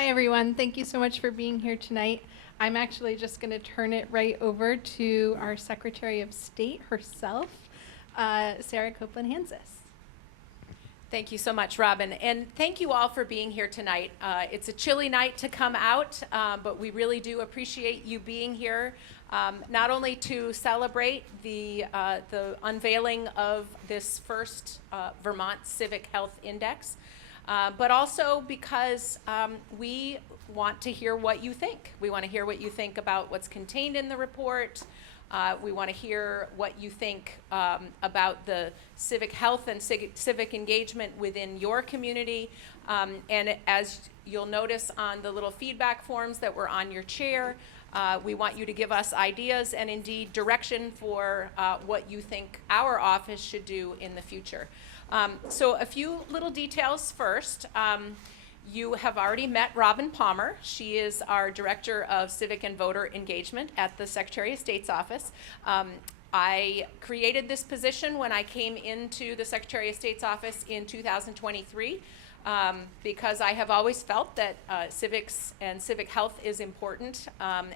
Hi, everyone. Thank you so much for being here tonight. I'm actually just going to turn it right over to our Secretary of State herself, Sarah Copeland-Hansis. Thank you so much, Robin. And thank you all for being here tonight. It's a chilly night to come out, but we really do appreciate you being here, not only to celebrate the unveiling of this first Vermont Civic Health Index, but also because we want to hear what you think. We want to hear what you think about what's contained in the report. We want to hear what you think about the civic health and civic engagement within your community. And as you'll notice on the little feedback forms that were on your chair, we want you to give us ideas and indeed direction for what you think our office should do in the future. So a few little details first. You have already met Robin Palmer. She is our Director of Civic and Voter Engagement at the Secretary of State's office. I created this position when I came into the Secretary of State's office in 2023 because I have always felt that civics and civic health is important,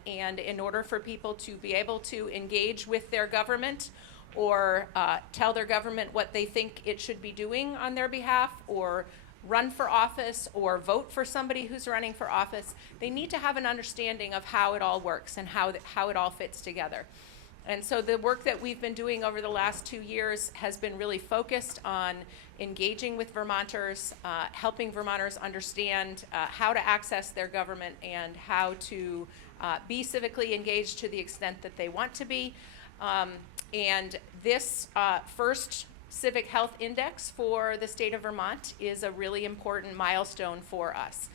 and in order for people to be able to engage with their government or tell their government what they think it should be doing on their behalf, or run for office or vote for somebody who's running for office, they need to have an understanding of how it all works and how it all fits together. And so the work that we've been doing over the last 2 years has been really focused on engaging with Vermonters, helping Vermonters understand how to access their government and how to be civically engaged to the extent that they want to be. And this first Civic Health Index for the state of Vermont is a really important milestone for us.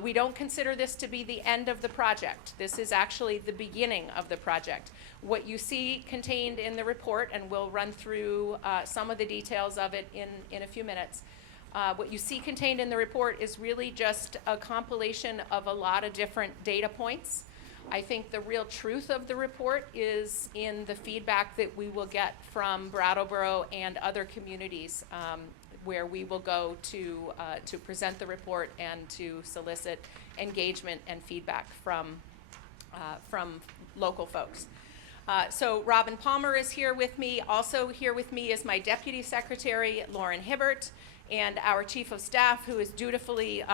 We don't consider this to be the end of the project. This is actually the beginning of the project. What you see contained in the report, and we'll run through some of the details of it in a few minutes, what you see contained in the report is really just a compilation of a lot of different data points. I think the real truth of the report is in the feedback that we will get from Brattleboro and other communities, where we will go to present the report and to solicit engagement and feedback from local folks. So Robin Palmer is here with me. Also here with me is my Deputy Secretary, Lauren Hibbert, and our Chief of Staff, who is dutifully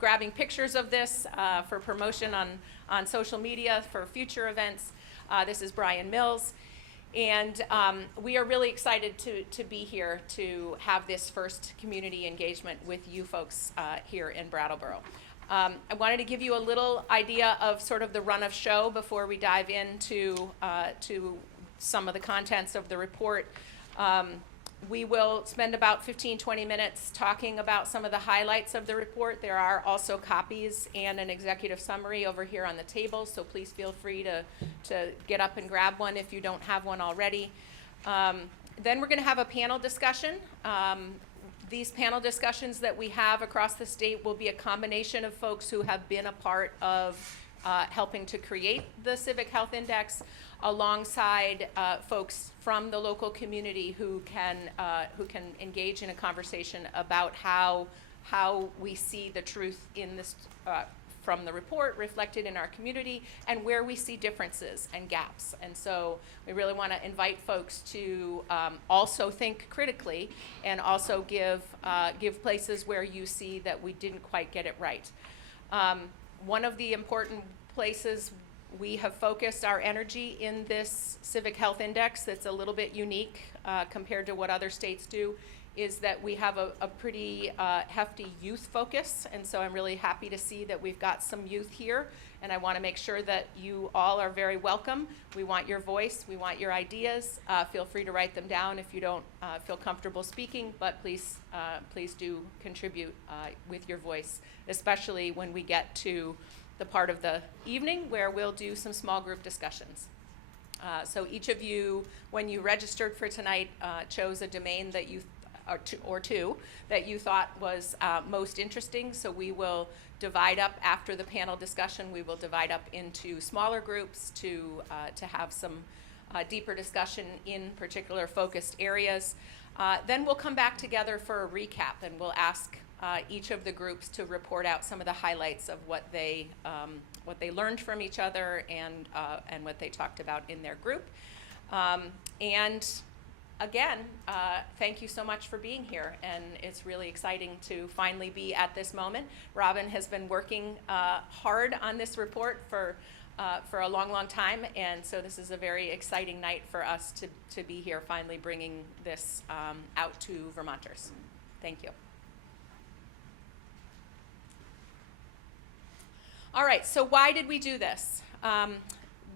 grabbing pictures of this for promotion on social media for future events. This is Brian Mills. And we are really excited to be here to have this first community engagement with you folks here in Brattleboro. I wanted to give you a little idea of sort of the run of show before we dive into to some of the contents of the report. We will spend about 15-20 minutes talking about some of the highlights of the report. There are also copies and an executive summary over here on the table, so please feel free to get up and grab one if you don't have one already. Then we're going to have a panel discussion. These panel discussions that we have across the state will be a combination of folks who have been a part of helping to create the Civic Health Index, alongside folks from the local community who can engage in a conversation about how we see the truth in this from the report reflected in our community, and where we see differences and gaps. And so we really want to invite folks to also think critically, and also give places where you see that we didn't quite get it right. One of the important places we have focused our energy in this Civic Health Index that's a little bit unique compared to what other states do is that we have a pretty hefty youth focus, and so I'm really happy to see that we've got some youth here, and I want to make sure that you all are very welcome. We want your voice, we want your ideas. Feel free to write them down if you don't feel comfortable speaking, but please do contribute with your voice, especially when we get to the part of the evening where we'll do some small group discussions. So each of you, when you registered for tonight, chose a domain that you or two that you thought was most interesting. So we will divide up after the panel discussion. We will divide up into smaller groups to have some deeper discussion in particular focused areas. Then we'll come back together for a recap, and we'll ask each of the groups to report out some of the highlights of what they learned from each other and what they talked about in their group. And again, thank you so much for being here, and it's really exciting to finally be at this moment. Robin has been working hard on this report for a long, long time, and so this is a very exciting night for us to be here finally bringing this out to Vermonters. Thank you. All right, so why did we do this?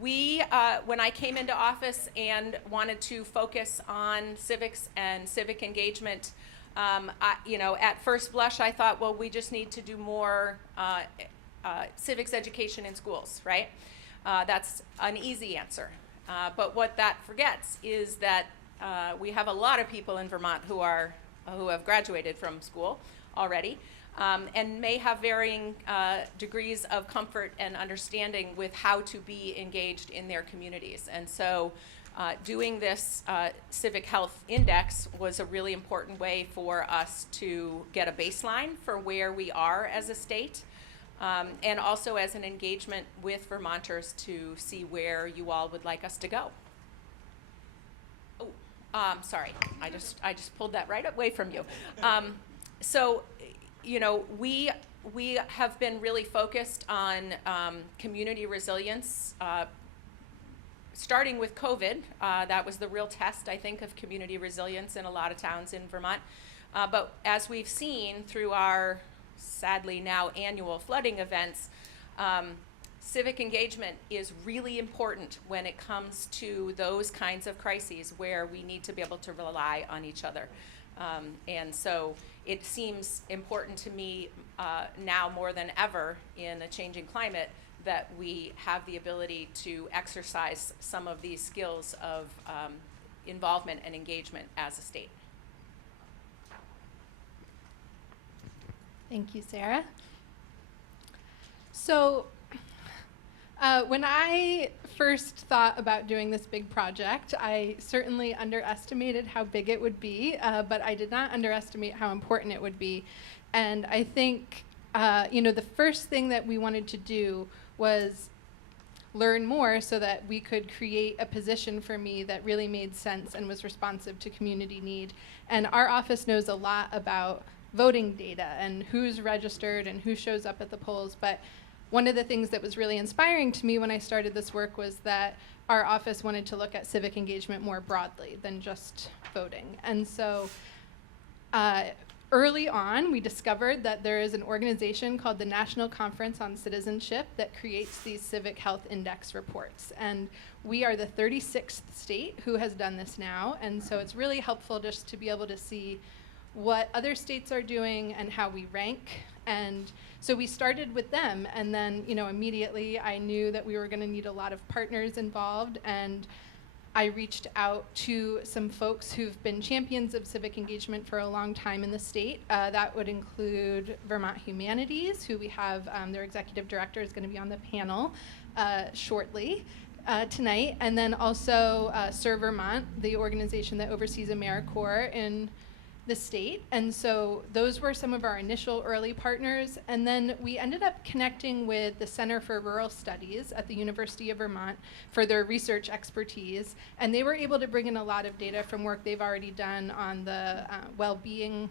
When I came into office and wanted to focus on civics and civic engagement, at first blush I thought, well, we just need to do more civics education in schools, right? That's an easy answer. But what that forgets is that we have a lot of people in Vermont who have graduated from school already, and may have varying degrees of comfort and understanding with how to be engaged in their communities. And so doing this Civic Health Index was a really important way for us to get a baseline for where we are as a state, and also as an engagement with Vermonters to see where you all would like us to go. Oh, sorry, I just pulled that right away from you. So, we have been really focused on community resilience, starting with COVID. That was the real test, I think, of community resilience in a lot of towns in Vermont. But as we've seen through our, sadly now, annual flooding events, civic engagement is really important when it comes to those kinds of crises where we need to be able to rely on each other. And so it seems important to me now more than ever in a changing climate that we have the ability to exercise some of these skills of involvement and engagement as a state. Thank you, Sarah. So when I first thought about doing this big project, I certainly underestimated how big it would be, but I did not underestimate how important it would be. And I think, the first thing that we wanted to do was learn more so that we could create a position for me that really made sense and was responsive to community need. And our office knows a lot about voting data and who's registered and who shows up at the polls, but one of the things that was really inspiring to me when I started this work was that our office wanted to look at civic engagement more broadly than just voting. And so early on, we discovered that there is an organization called the National Conference on Citizenship that creates these Civic Health Index reports. And we are the 36th state who has done this now. And so it's really helpful just to be able to see what other states are doing and how we rank. And so we started with them, and then immediately I knew that we were going to need a lot of partners involved, and I reached out to some folks who've been champions of civic engagement for a long time in the state. That would include Vermont Humanities, who we have, their executive director is going to be on the panel shortly tonight, and then also Serve Vermont, the organization that oversees AmeriCorps in the state. And so those were some of our initial early partners. And then we ended up connecting with the Center for Rural Studies at the University of Vermont for their research expertise. And they were able to bring in a lot of data from work they've already done on the well-being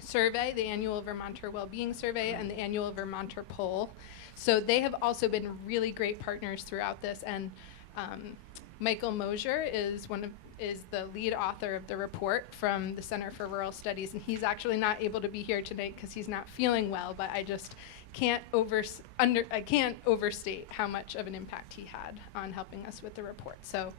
survey, the annual Vermonter well-being survey, and the annual Vermonter poll. So they have also been really great partners throughout this. And Michael Mosier is the lead author of the report from the Center for Rural Studies, and he's actually not able to be here tonight because he's not feeling well, but I just can't overstate how much of an impact he had on helping us with the report. So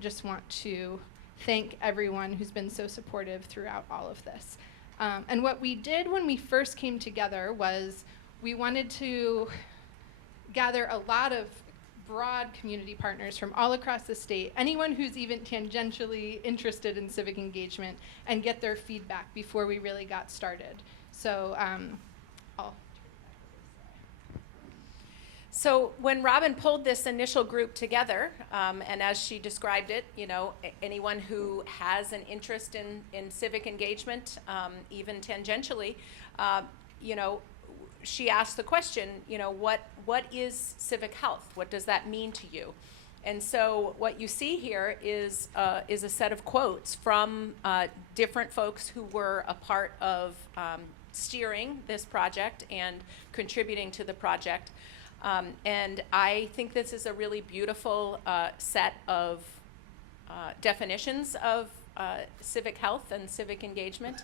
just want to thank everyone who's been so supportive throughout all of this. And what we did when we first came together was we wanted to gather a lot of broad community partners from all across the state, anyone who's even tangentially interested in civic engagement, and get their feedback before we really got started. So So when Robin pulled this initial group together, and as she described it, anyone who has an interest in civic engagement, even tangentially, she asked the question, what is civic health? What does that mean to you? And so what you see here is a set of quotes from different folks who were a part of steering this project and contributing to the project. And I think this is a really beautiful set of definitions of civic health and civic engagement.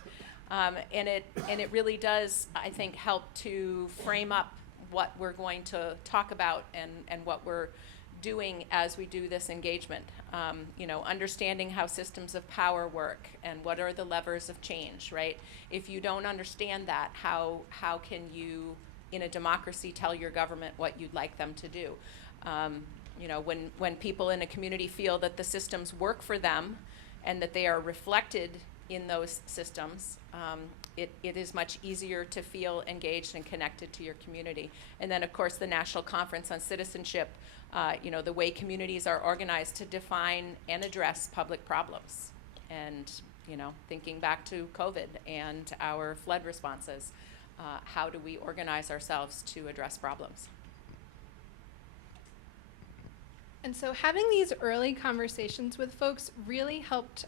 And it really does, I think, help to frame up what we're going to talk about and what we're doing as we do this engagement. Understanding how systems of power work and what are the levers of change, right? If you don't understand that, how can you, in a democracy, tell your government what you'd like them to do? When people in a community feel that the systems work for them and that they are reflected in those systems, it is much easier to feel engaged and connected to your community. And then, of course, the National Conference on Citizenship, the way communities are organized to define and address public problems. And, thinking back to COVID and our flood responses, how do we organize ourselves to address problems? And so having these early conversations with folks really helped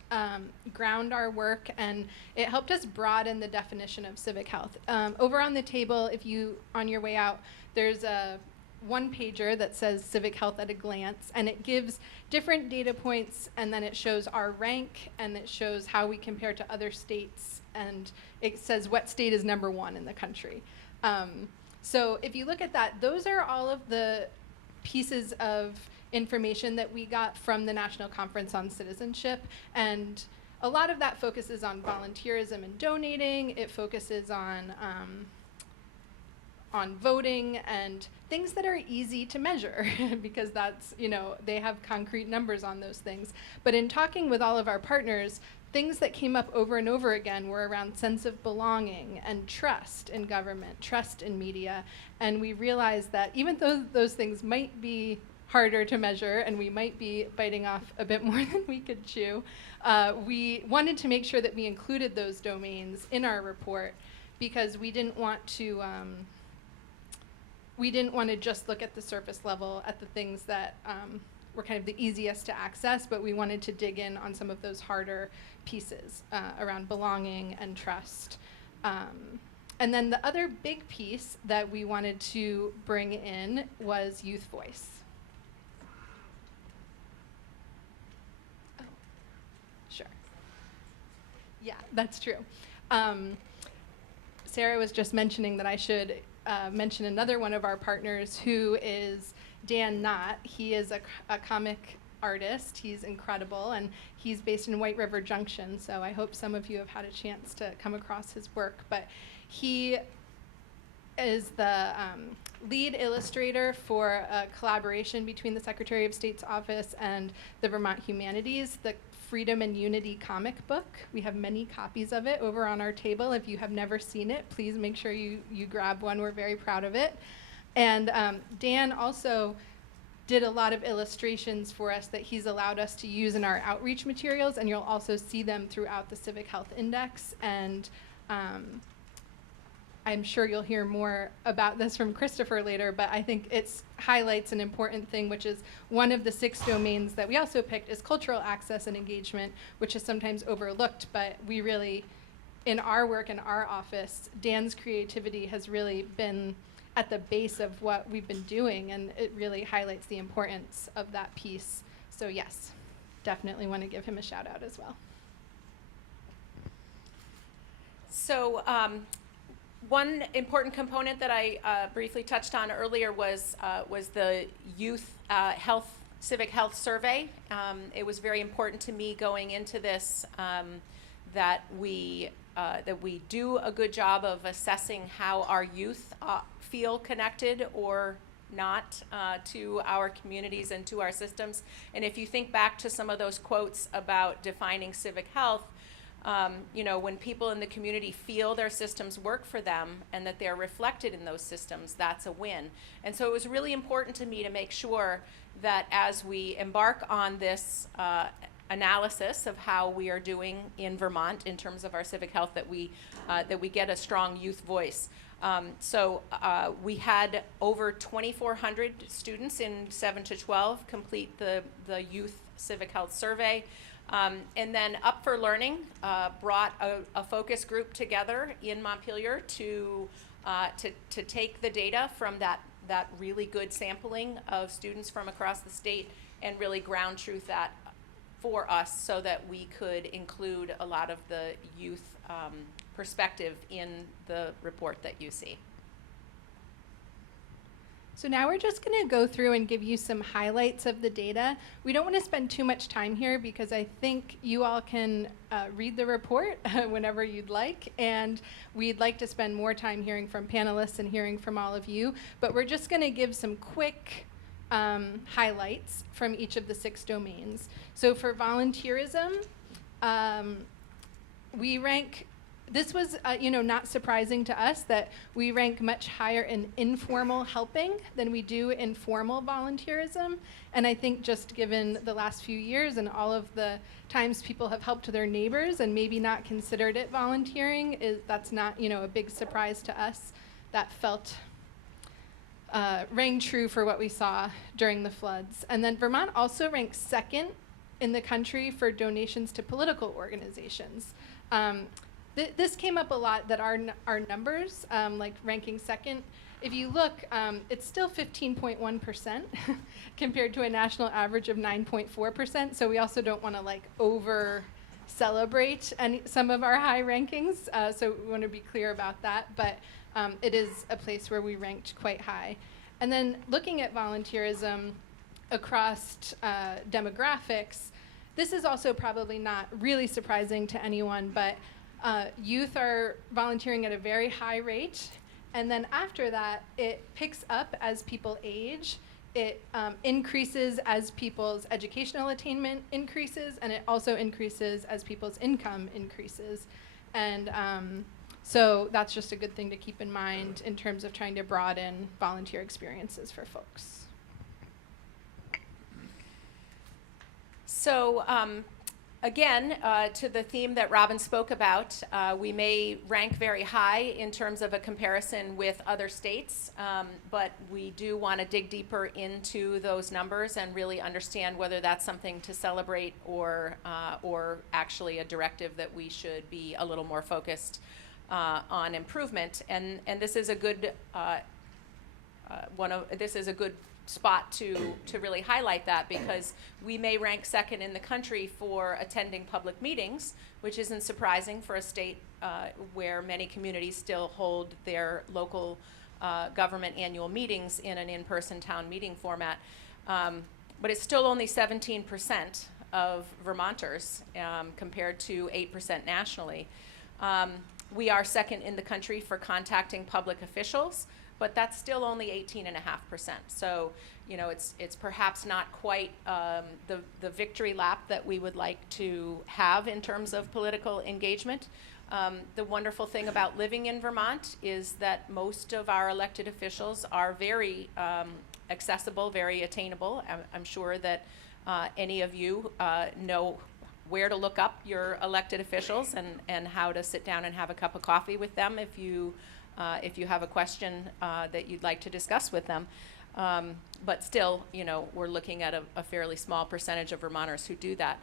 ground our work, and it helped us broaden the definition of civic health. Over on the table, on your way out, there's a one-pager that says Civic Health at a Glance, and it gives different data points, and then it shows our rank, and it shows how we compare to other states, and it says what state is number 1 in the country. So if you look at that, those are all of the pieces of information that we got from the National Conference on Citizenship, and a lot of that focuses on volunteerism and donating. It focuses on voting and things that are easy to measure because that's, they have concrete numbers on those things. But in talking with all of our partners, things that came up over and over again were around sense of belonging and trust in government, trust in media, and we realized that even though those things might be harder to measure and we might be biting off a bit more than we could chew, we wanted to make sure that we included those domains in our report because we didn't want to just look at the surface level at the things that were kind of the easiest to access, but we wanted to dig in on some of those harder pieces around belonging and trust. And then the other big piece that we wanted to bring in was youth voice. Oh, sure. Yeah, that's true. Sarah was just mentioning that I should mention another one of our partners who is Dan Knott. He is a comic artist. He's incredible, and he's based in White River Junction, so I hope some of you have had a chance to come across his work. But he is the lead illustrator for a collaboration between the Secretary of State's office and the Vermont Humanities, the Freedom and Unity comic book. We have many copies of it over on our table. If you have never seen it, please make sure you grab one. We're very proud of it. And Dan also did a lot of illustrations for us that he's allowed us to use in our outreach materials, and you'll also see them throughout the Civic Health Index. And I'm sure you'll hear more about this from Christopher later, but I think it highlights an important thing, which is one of the 6 domains that we also picked is cultural access and engagement, which is sometimes overlooked, but we really, in our work in our office, Dan's creativity has really been at the base of what we've been doing, and it really highlights the importance of that piece. So yes, definitely want to give him a shout out as well. So one important component that I briefly touched on earlier was the youth civic health survey. It was very important to me going into this that we do a good job of assessing how our youth feel connected or not to our communities and to our systems. And if you think back to some of those quotes about defining civic health, When people in the community feel their systems work for them and that they're reflected in those systems, that's a win. And so it was really important to me to make sure that as we embark on this analysis of how we are doing in Vermont in terms of our civic health, that we get a strong youth voice. We had over 2,400 students in 7 to 12 complete the youth civic health survey. And then Up for Learning brought a focus group together in Montpelier to take the data from that really good sampling of students from across the state and really ground truth that for us so that we could include a lot of the youth perspective in the report that you see. So now we're just going to go through and give you some highlights of the data. We don't want to spend too much time here because I think you all can read the report whenever you'd like, and we'd like to spend more time hearing from panelists and hearing from all of you, but we're just going to give some quick highlights from each of the 6 domains. So for volunteerism, we rank. This was, not surprising to us that we rank much higher in informal helping than we do in formal volunteerism. And I think just given the last few years and all of the times people have helped their neighbors and maybe not considered it volunteering, that's not, a big surprise to us. That rang true for what we saw during the floods. And then Vermont also ranks 2nd in the country for donations to political organizations. This came up a lot, that our numbers, like ranking 2nd, if you look, it's still 15.1% compared to a national average of 9.4%. So we also don't want to over celebrate some of our high rankings. So we want to be clear about that. But it is a place where we ranked quite high. And then looking at volunteerism across demographics, this is also probably not really surprising to anyone, but youth are volunteering at a very high rate, and then after that, it picks up as people age. It increases as people's educational attainment increases, and it also increases as people's income increases. And so that's just a good thing to keep in mind in terms of trying to broaden volunteer experiences for folks. So again, to the theme that Robin spoke about, we may rank very high in terms of a comparison with other states, but we do want to dig deeper into those numbers and really understand whether that's something to celebrate or actually a directive that we should be a little more focused on improvement. And this is a good spot to really highlight that, because we may rank 2nd in the country for attending public meetings, which isn't surprising for a state where many communities still hold their local government annual meetings in an in-person town meeting format. But it's still only 17% of Vermonters compared to 8% nationally. We are 2nd in the country for contacting public officials, but that's still only 18.5%. So, it's perhaps not quite the victory lap that we would like to have in terms of political engagement. The wonderful thing about living in Vermont is that most of our elected officials are very accessible, very attainable. I'm sure that any of you know where to look up your elected officials and how to sit down and have a cup of coffee with them if you have a question that you'd like to discuss with them. But still, we're looking at a fairly small percentage of Vermonters who do that.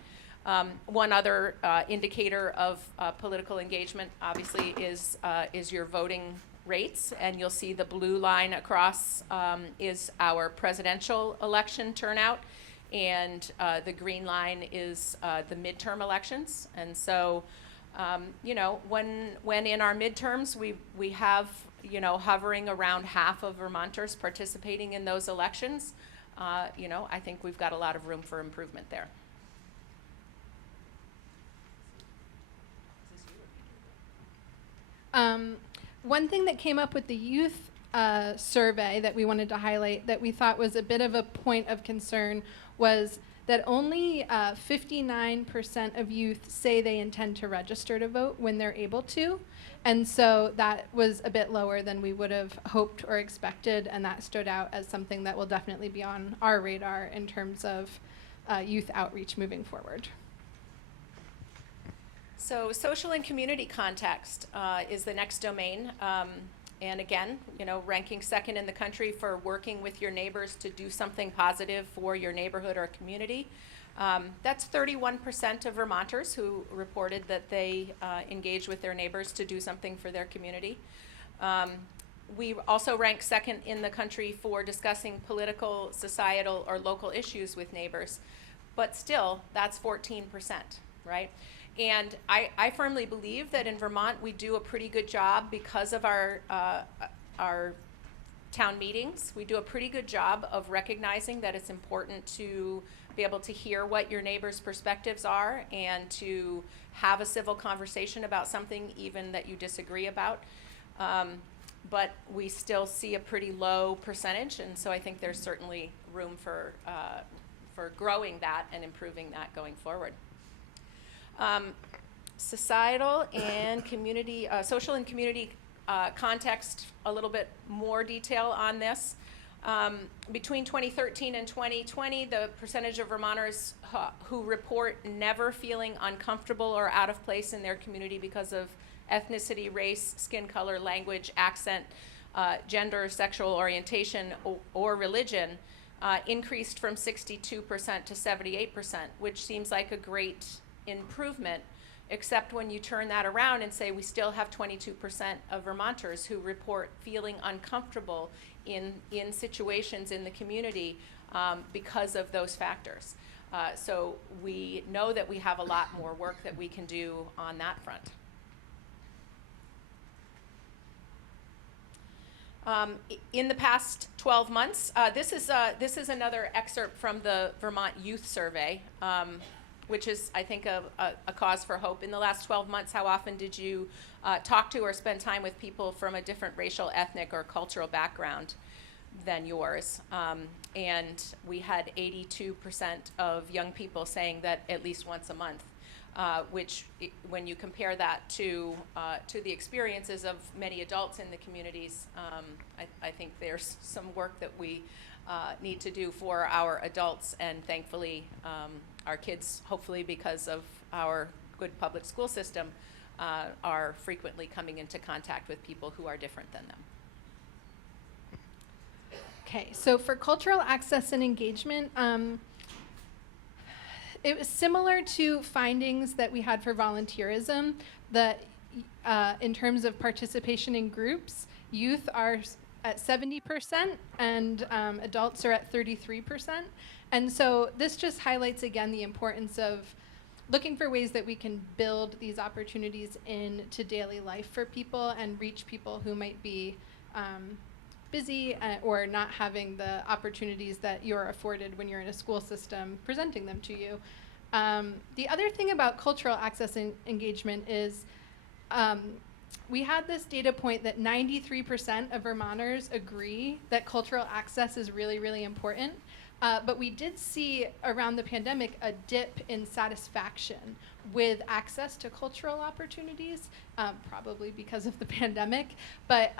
One other indicator of political engagement, obviously, is your voting rates. And you'll see the blue line across is our presidential election turnout. And the green line is the midterm elections. And so, when in our midterms we have, hovering around half of Vermonters participating in those elections, I think we've got a lot of room for improvement there. One thing that came up with the youth survey that we wanted to highlight that we thought was a bit of a point of concern was that only 59% of youth say they intend to register to vote when they're able to. And so that was a bit lower than we would have hoped or expected, and that stood out as something that will definitely be on our radar in terms of youth outreach moving forward. So social and community context is the next domain. And again, you know, ranking second in the country for working with your neighbors to do something positive for your neighborhood or community. That's 31% of Vermonters who reported that they engage with their neighbors to do something for their community. We also rank second in the country for discussing political, societal, or local issues with neighbors. But still, that's 14%, right? And I firmly believe that in Vermont we do a pretty good job because of our town meetings. We do a pretty good job of recognizing that it's important to be able to hear what your neighbors' perspectives are and to have a civil conversation about something even that you disagree about. But we still see a pretty low percentage, and so I think there's certainly room for growing that and improving that going forward. Societal and community, social and community context, a little bit more detail on this. Between 2013 and 2020, the percentage of Vermonters who report never feeling uncomfortable or out of place in their community because of ethnicity, race, skin color, language, accent, gender, sexual orientation, or religion increased from 62% to 78%, which seems like a great improvement, except when you turn that around and say we still have 22% of Vermonters who report feeling uncomfortable in situations in the community because of those factors. So we know that we have a lot more work that we can do on that front. In the past 12 months, this is another excerpt from the Vermont Youth Survey, which is, I think, a cause for hope. In the last 12 months, how often did you talk to or spend time with people from a different racial, ethnic, or cultural background than yours? And we had 82% of young people saying that at least once a month, which, when you compare that to the experiences of many adults in the communities, I think there's some work that we need to do for our adults, and thankfully our kids, hopefully because of our good public school system, are frequently coming into contact with people who are different than them. Okay, so for cultural access and engagement, it was similar to findings that we had for volunteerism, that in terms of participation in groups, youth are at 70% and adults are at 33%. And so this just highlights again the importance of looking for ways that we can build these opportunities into daily life for people and reach people who might be busy or not having the opportunities that you're afforded when you're in a school system presenting them to you. The other thing about cultural access and engagement is we had this data point that 93% of Vermonters agree that cultural access is really, really important. But we did see around the pandemic a dip in satisfaction with access to cultural opportunities, probably because of the pandemic. But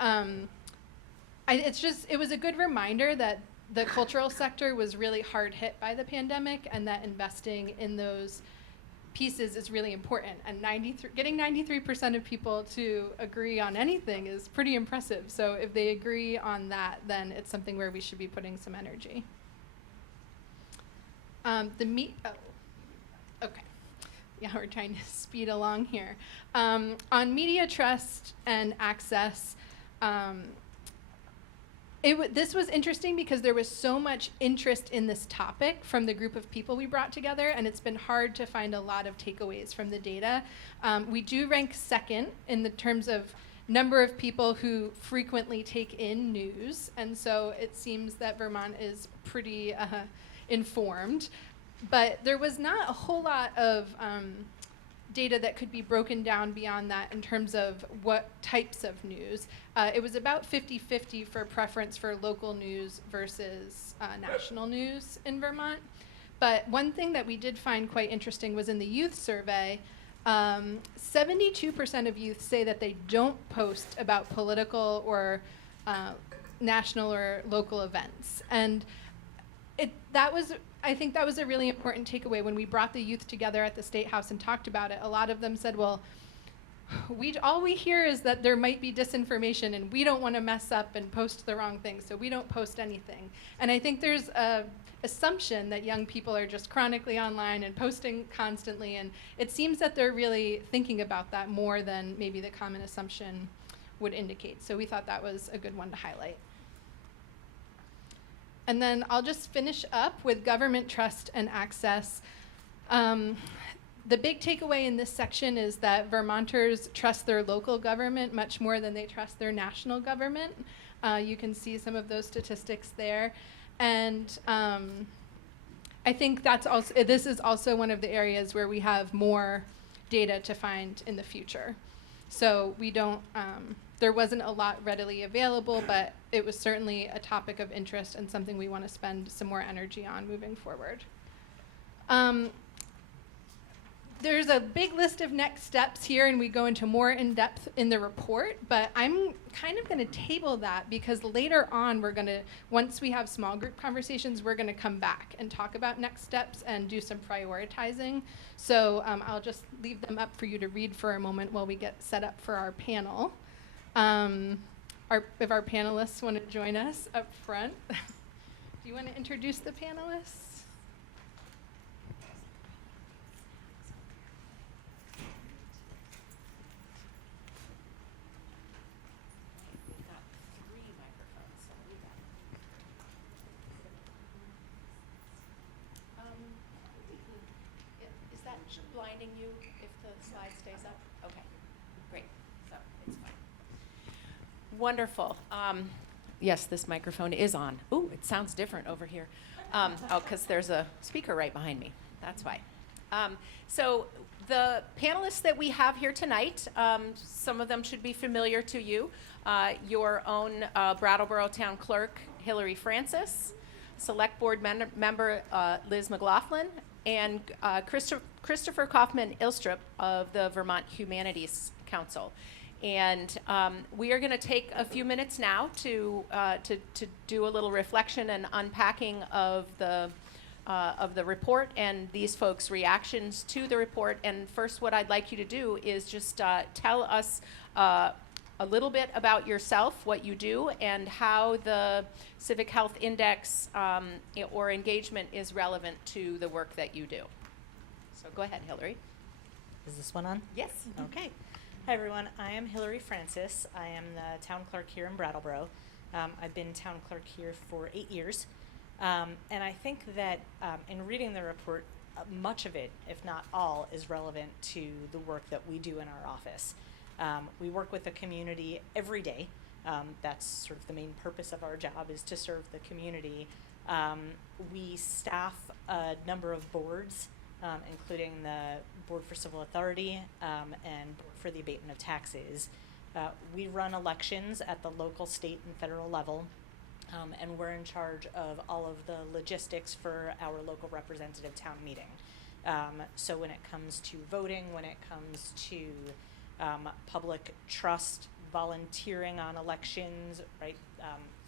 it was a good reminder that the cultural sector was really hard hit by the pandemic, and that investing in those pieces is really important. And getting 93% of people to agree on anything is pretty impressive. So if they agree on that, then it's something where we should be putting some energy. Okay. Yeah, we're trying to speed along here. On media trust and access, this was interesting because there was so much interest in this topic from the group of people we brought together, and it's been hard to find a lot of takeaways from the data. We do rank second in the terms of number of people who frequently take in news, and so it seems that Vermont is pretty informed. But there was not a whole lot of data that could be broken down beyond that in terms of what types of news. It was about 50-50 for preference for local news versus national news in Vermont. But one thing that we did find quite interesting was in the youth survey, 72% of youth say that they don't post about political or national or local events. And I think that was a really important takeaway when we brought the youth together at the State House and talked about it. A lot of them said, well, all we hear is that there might be disinformation and we don't want to mess up and post the wrong thing, so we don't post anything. And I think there's a assumption that young people are just chronically online and posting constantly, and it seems that they're really thinking about that more than maybe the common assumption would indicate. So we thought that was a good one to highlight. And then I'll just finish up with government trust and access. The big takeaway in this section is that Vermonters trust their local government much more than they trust their national government. You can see some of those statistics there. And I think this is also one of the areas where we have more data to find in the future. So we don't, there wasn't a lot readily available, but it was certainly a topic of interest and something we want to spend some more energy on moving forward. There's a big list of next steps here, and we go into more in depth in the report, but I'm kind of going to table that because later on once we have small group conversations, we're going to come back and talk about next steps and do some prioritizing. So I'll just leave them up for you to read for a moment while we get set up for our panel. If our panelists want to join us up front. Do you want to introduce the panelists? Blinding you if the slide stays up? Okay, great. So it's fine. Wonderful. Yes, this microphone is on. Ooh, it sounds different over here. Because there's a speaker right behind me. That's why. So the panelists that we have here tonight, some of them should be familiar to you. Your own Brattleboro Town Clerk, Hillary Francis, Select Board member Liz McLaughlin, and Christopher Kaufman-Ilstrup of the Vermont Humanities Council. And we are going to take a few minutes now to do a little reflection and unpacking of the report and these folks' reactions to the report. And first, what I'd like you to do is just tell us a little bit about yourself, what you do, and how the Civic Health Index or engagement is relevant to the work that you do. So go ahead, Hillary. Is this one on? Yes. Okay. Hi, everyone. I am Hillary Francis. I am the town clerk here in Brattleboro. I've been town clerk here for 8 years. And I think that in reading the report, much of it, if not all, is relevant to the work that we do in our office. We work with the community every day. That's sort of the main purpose of our job, is to serve the community. We staff a number of boards, including the Board for Civil Authority and Board for the Abatement of Taxes. We run elections at the local, state, and federal level, and we're in charge of all of the logistics for our local representative town meeting. So when it comes to voting, when it comes to public trust, volunteering on elections, right,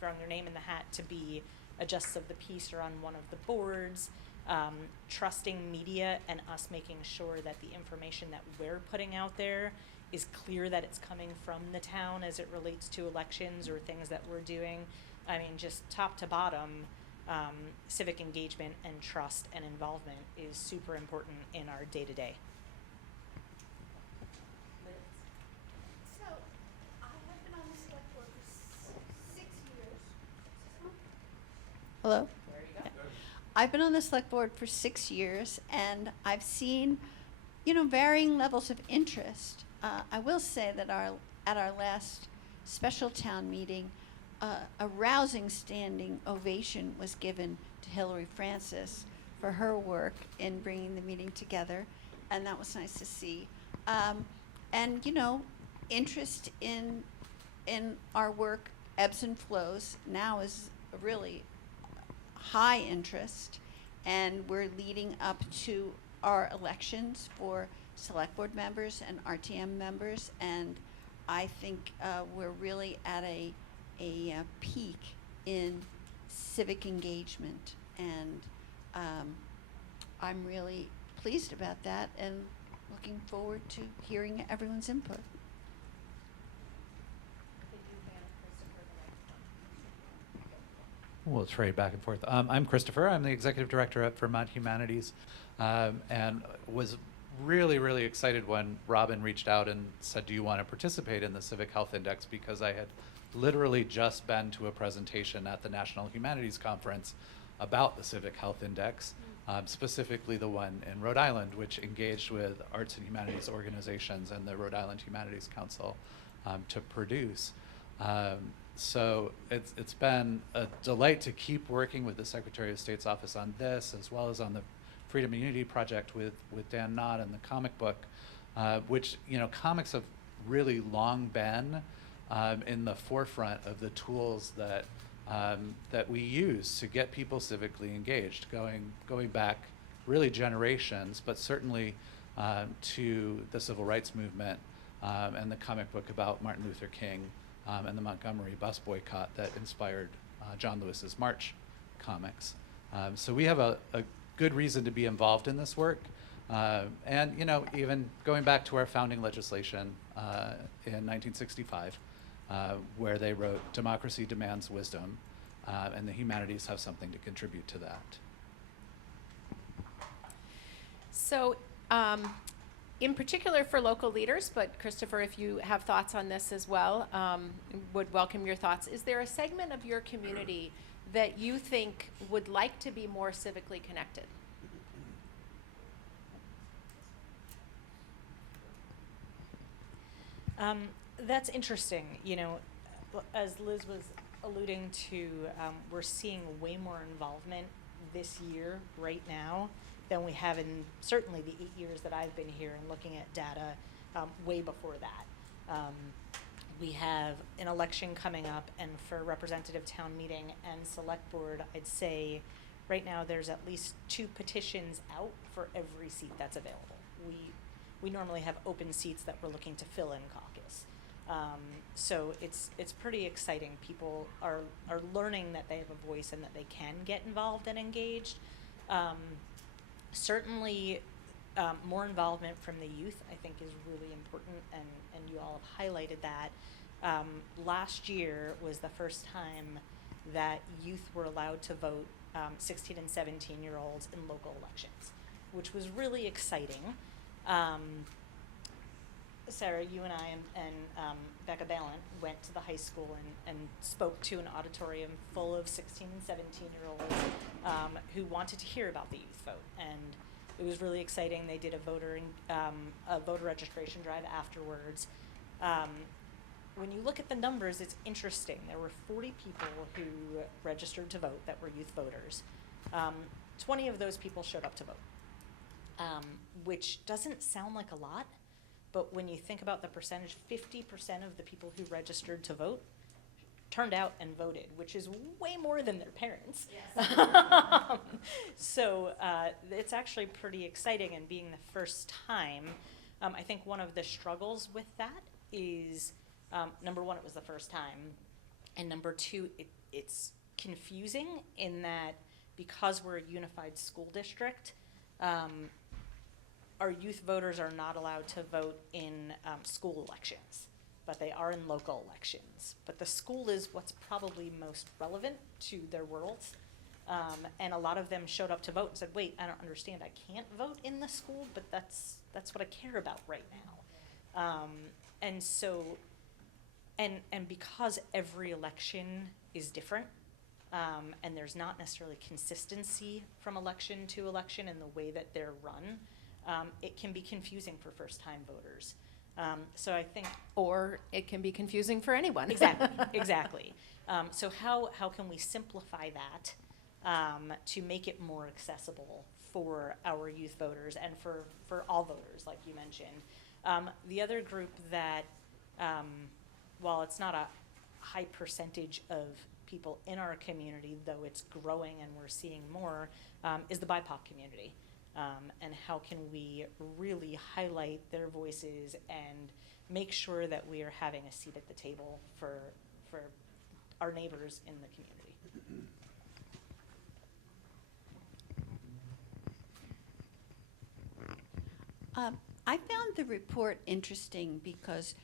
throwing their name in the hat to be a justice of the peace or on one of the boards, trusting media and us making sure that the information that we're putting out there is clear, that it's coming from the town as it relates to elections or things that we're doing. I mean, just top to bottom, civic engagement and trust and involvement is super important in our day-to-day. So, I have been on the select board for 6 years. Hello? There you go. I've been on the select board for 6 years, and I've seen, varying levels of interest. I will say that at our last special town meeting, a rousing standing ovation was given to Hillary Francis for her work in bringing the meeting together, and that was nice to see. And interest in our work ebbs and flows. Now is a really high interest, and we're leading up to our elections for select board members and RTM members, and I think we're really at a peak in civic engagement, and I'm really pleased about that and looking forward to hearing everyone's input. We'll trade back and forth. I'm Christopher. I'm the executive director at Vermont Humanities, and was really, really excited when Robin reached out and said, do you want to participate in the Civic Health Index? Because I had literally just been to a presentation at the National Humanities Conference about the Civic Health Index, specifically the one in Rhode Island, which engaged with arts and humanities organizations and the Rhode Island Humanities Council to produce. So it's been a delight to keep working with the Secretary of State's office on this, as well as on the Freedom and Unity Project with Dan Knott and the comic book, which, you know, comics have really long been in the forefront of the tools that that we use to get people civically engaged, going back really generations, but certainly to the civil rights movement and the comic book about Martin Luther King and the Montgomery bus boycott that inspired John Lewis's March comics. So we have a good reason to be involved in this work. And, you know, even going back to our founding legislation in 1965, where they wrote, "Democracy demands wisdom," and the humanities have something to contribute to that. So, in particular for local leaders, but Christopher, if you have thoughts on this as well, would welcome your thoughts. Is there a segment of your community that you think would like to be more civically connected? That's interesting. You know, as Liz was alluding to, we're seeing way more involvement this year, right now, than we have in certainly the 8 years that I've been here and looking at data way before that. We have an election coming up, and for representative town meeting and select board, I'd say right now there's at least 2 petitions out for every seat that's available. We normally have open seats that we're looking to fill in caucus. So it's pretty exciting. People are learning that they have a voice and that they can get involved and engaged. Certainly, more involvement from the youth, I think, is really important, and you all have highlighted that. Last year was the first time that youth were allowed to vote, 16 and 17-year-olds in local elections, which was really exciting. Sarah, you and I and Becca Ballant went to the high school and spoke to an auditorium full of 16 and 17-year-olds who wanted to hear about the youth vote, and it was really exciting. They did a voter registration drive afterwards. When you look at the numbers, it's interesting. There were 40 people who registered to vote that were youth voters. 20 of those people showed up to vote, which doesn't sound like a lot. But when you think about the percentage, 50% of the people who registered to vote turned out and voted, which is way more than their parents. Yes. So it's actually pretty exciting, and being the first time, I think one of the struggles with that is, number one, it was the first time, and number two, it's confusing in that because we're a unified school district, our youth voters are not allowed to vote in school elections, but they are in local elections. But the school is what's probably most relevant to their worlds. And a lot of them showed up to vote and said, wait, I don't understand. I can't vote in the school, but that's what I care about right now. And so, and because every election is different, and there's not necessarily consistency from election to election in the way that they're run, it can be confusing for first-time voters. So I think, or it can be confusing for anyone. Exactly. So how can we simplify that to make it more accessible for our youth voters and for all voters, like you mentioned? The other group that, while it's not a high percentage of people in our community, though it's growing and we're seeing more, is the BIPOC community. And how can we really highlight their voices and make sure that we are having a seat at the table for our neighbors in the community. I found the report interesting because,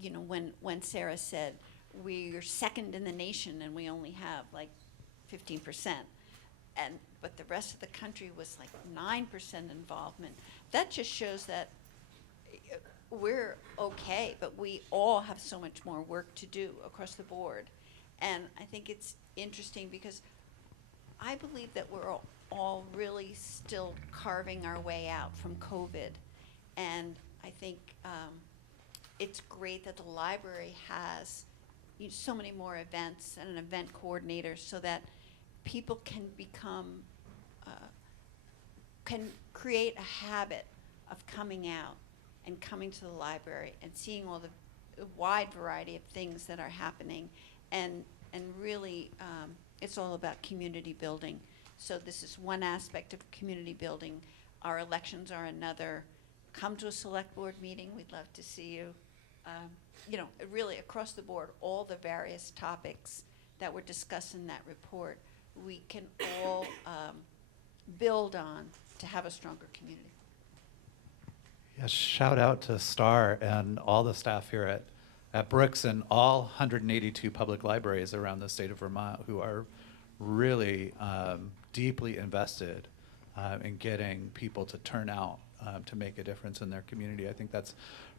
you know, when Sarah said we're second in the nation and we only have like 15%, but the rest of the country was like 9% involvement. That just shows that we're okay, but we all have so much more work to do across the board. And I think it's interesting because I believe that we're all really still carving our way out from COVID. And I think it's great that the library has so many more events and an event coordinator so that people can become, can create a habit of coming out and coming to the library and seeing all the wide variety of things that are happening. And really, it's all about community building. So this is one aspect of community building. Our elections are another. Come to a select board meeting. We'd love to see you. You know, really across the board, all the various topics that were discussed in that report, we can all build on to have a stronger community. Yes, shout out to Star and all the staff here at Brooks and all 182 public libraries around the state of Vermont who are really deeply invested in getting people to turn out to make a difference in their community. I think that's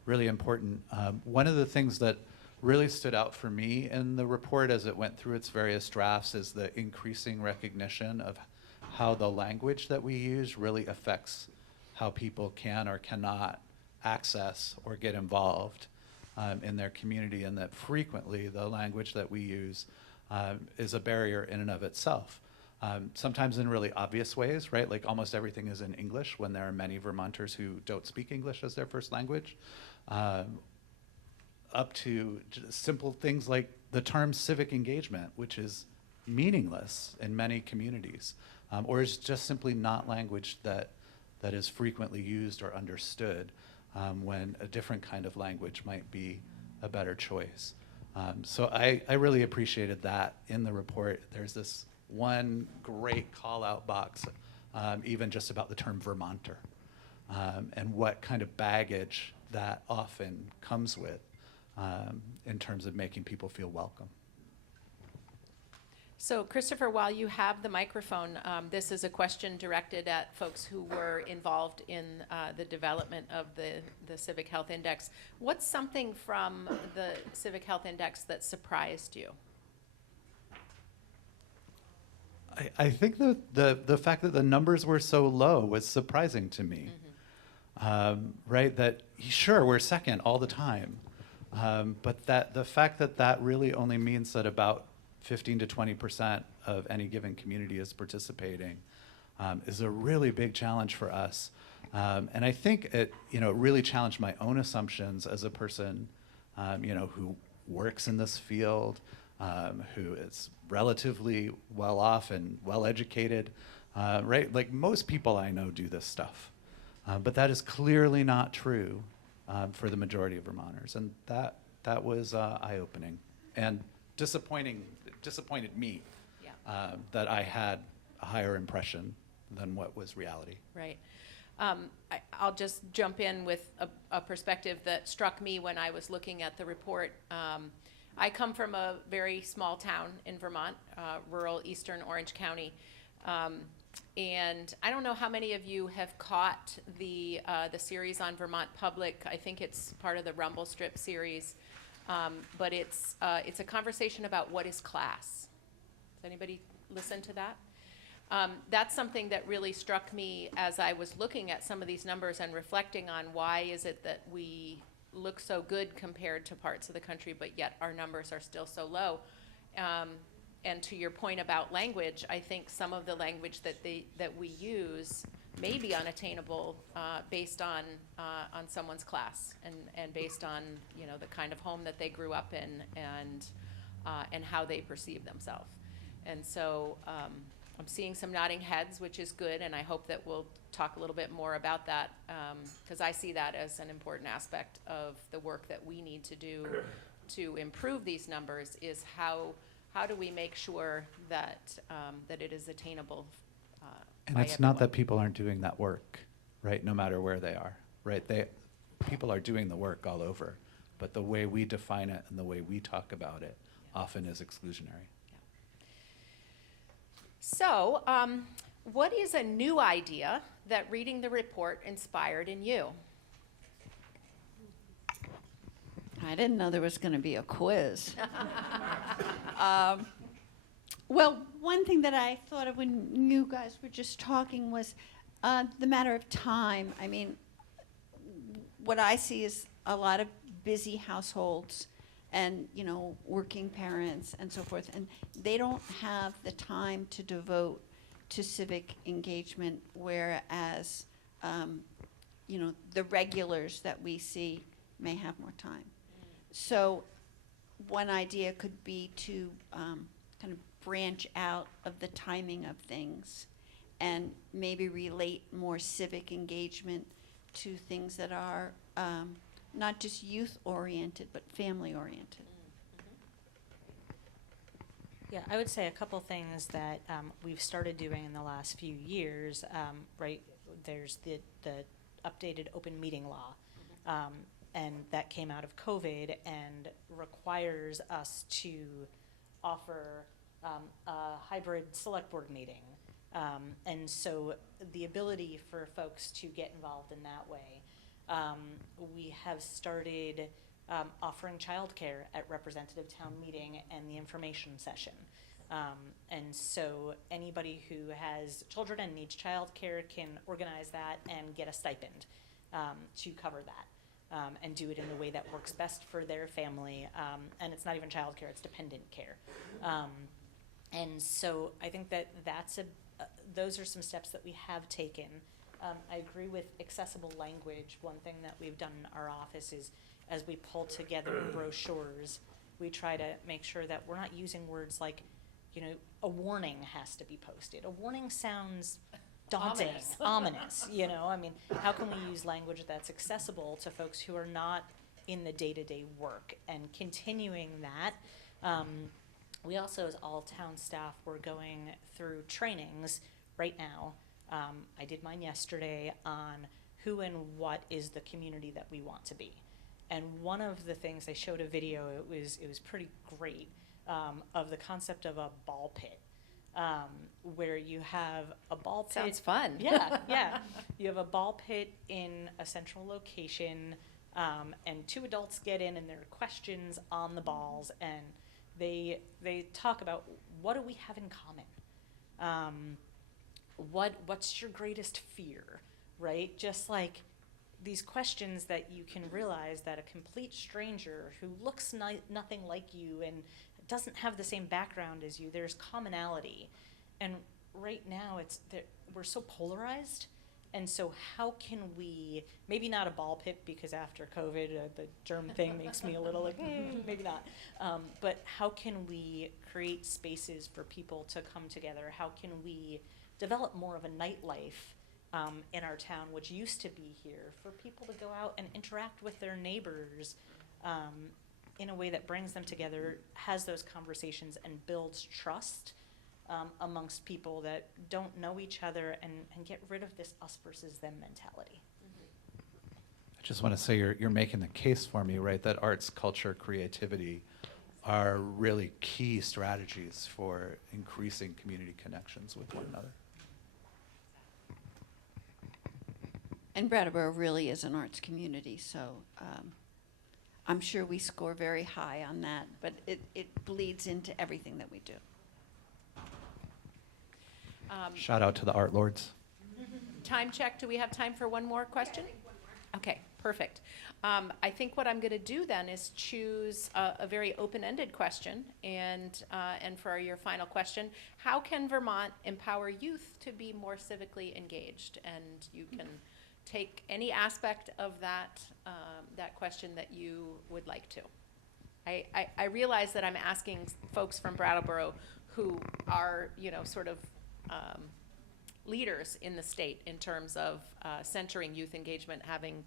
really important. One of the things that really stood out for me in the report as it went through its various drafts is the increasing recognition of how the language that we use really affects how people can or cannot access or get involved in their community, and that frequently the language that we use is a barrier in and of itself. Sometimes in really obvious ways, right? Like almost everything is in English when there are many Vermonters who don't speak English as their first language, up to simple things like the term civic engagement, which is meaningless in many communities, or is just simply not language that is frequently used or understood, when a different kind of language might be a better choice. So I really appreciated that in the report. There's this one great call-out box, even just about the term Vermonter, and what kind of baggage that often comes with in terms of making people feel welcome. So Christopher, while you have the microphone, this is a question directed at folks who were involved in the development of the Civic Health Index. What's something from the Civic Health Index that surprised you? I think the fact that the numbers were so low was surprising to me. Mm-hmm. Right, that sure, we're second all the time, but that the fact that really only means that about 15 to 20% of any given community is participating is a really big challenge for us. And I think it really challenged my own assumptions as a person who works in this field, who is relatively well off and well educated, right? Like most people I know do this stuff. But that is clearly not true for the majority of Vermonters. And that was eye-opening and disappointed me, yeah. That I had a higher impression than what was reality. Right. I'll just jump in with a perspective that struck me when I was looking at the report. I come from a very small town in Vermont, rural eastern Orange County. And I don't know how many of you have caught the series on Vermont Public. I think it's part of the Rumble Strip series. But it's a conversation about what is class. Does anybody listen to that? That's something that really struck me as I was looking at some of these numbers and reflecting on why is it that we look so good compared to parts of the country, but yet our numbers are still so low. And to your point about language, I think some of the language that we use may be unattainable based on someone's class and based on the kind of home that they grew up in and and how they perceive themselves. And so I'm seeing some nodding heads, which is good, and I hope that we'll talk a little bit more about that, because I see that as an important aspect of the work that we need to do to improve these numbers, is how do we make sure that that it is attainable And by it's not that everyone. people aren't doing that work, right? No matter where they are, right? People are doing the work all over, but the way we define it and the way we talk about it often is exclusionary. So, what is a new idea that reading the report inspired in you? I didn't know there was going to be a quiz. Well, one thing that I thought of when you guys were just talking was the matter of time. I mean, what I see is a lot of busy households and, you know, working parents and so forth, and they don't have the time to devote to civic engagement, whereas, you know, the regulars that we see may have more time. So one idea could be to kind of branch out of the timing of things and maybe relate more civic engagement to things that are not just youth-oriented, but family-oriented. Yeah, I would say a couple things that we've started doing in the last few years. Right, there's the updated open meeting law, and that came out of COVID and requires us to offer a hybrid select board meeting. And so the ability for folks to get involved in that way. We have started offering childcare at representative town meeting and the information session. And so anybody who has children and needs childcare can organize that and get a stipend to cover that, and do it in the way that works best for their family. And it's not even childcare, it's dependent care. And so I think that those are some steps that we have taken. I agree with accessible language. One thing that we've done in our office is, as we pull together brochures, we try to make sure that we're not using words like, you know, a warning has to be posted. A warning sounds daunting, ominous, you know? I mean, how can we use language that's accessible to folks who are not in the day-to-day work? And continuing that, we also, as all town staff, we're going through trainings right now. I did mine yesterday on who and what is the community that we want to be. And one of the things, they showed a video, it was pretty great, of the concept of a ball pit, where you have a ball pit. Sounds fun. Yeah, yeah. You have a ball pit in a central location, and two adults get in and there are questions on the balls, and they talk about, what do we have in common? What's your greatest fear, right? Just like these questions that you can realize that a complete stranger who looks nothing like you and doesn't have the same background as you, there's commonality. And right now we're so polarized. And so how can we, maybe not a ball pit, because after COVID, the germ thing makes me a little like, maybe not. But how can we create spaces for people to come together? How can we develop more of a nightlife in our town, which used to be here, for people to go out and interact with their neighbors in a way that brings them together, has those conversations, and builds trust amongst people that don't know each other, and get rid of this us versus them mentality. I just want to say you're making the case for me, right, that arts, culture, creativity are really key strategies for increasing community connections with one another. And Brattleboro really is an arts community, so I'm sure we score very high on that, but it bleeds into everything that we do. Shout out to the art lords. Time check, do we have time for one more question? Okay, perfect. I think what I'm going to do then is choose a very open-ended question, and for your final question, how can Vermont empower youth to be more civically engaged? And you can take any aspect of that question that you would like to. I realize that I'm asking folks from Brattleboro who are, sort of leaders in the state in terms of centering youth engagement, having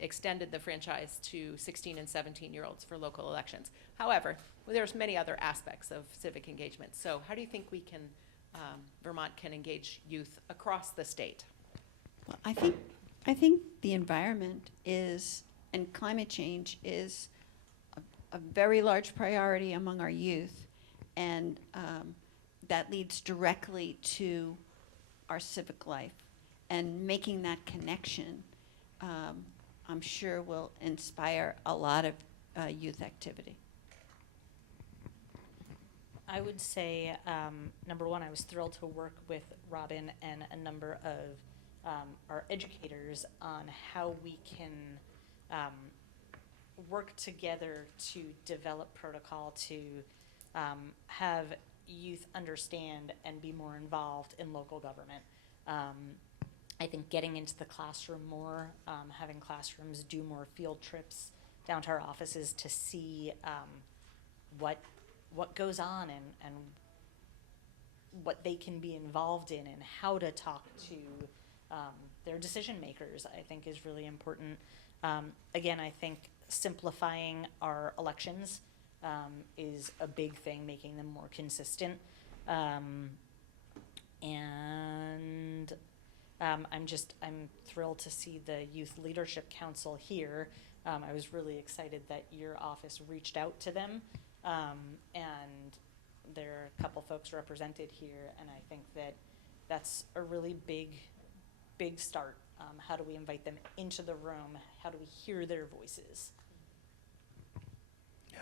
extended the franchise to 16 and 17-year-olds for local elections. However, there's many other aspects of civic engagement. So how do you think we can, Vermont can engage youth across the state? Well, I think the environment is, and climate change is a very large priority among our youth, and that leads directly to our civic life. And making that connection, I'm sure will inspire a lot of youth activity. I would say, number one, I was thrilled to work with Robin and a number of our educators on how we can work together to develop protocol to have youth understand and be more involved in local government. I think getting into the classroom more, having classrooms do more field trips down to our offices to see what goes on and what they can be involved in and how to talk to their decision makers, I think is really important. Again, I think simplifying our elections is a big thing, making them more consistent. And I'm thrilled to see the Youth Leadership Council here. I was really excited that your office reached out to them, and there are a couple folks represented here, and I think that that's a really big start. How do we invite them into the room? How do we hear their voices?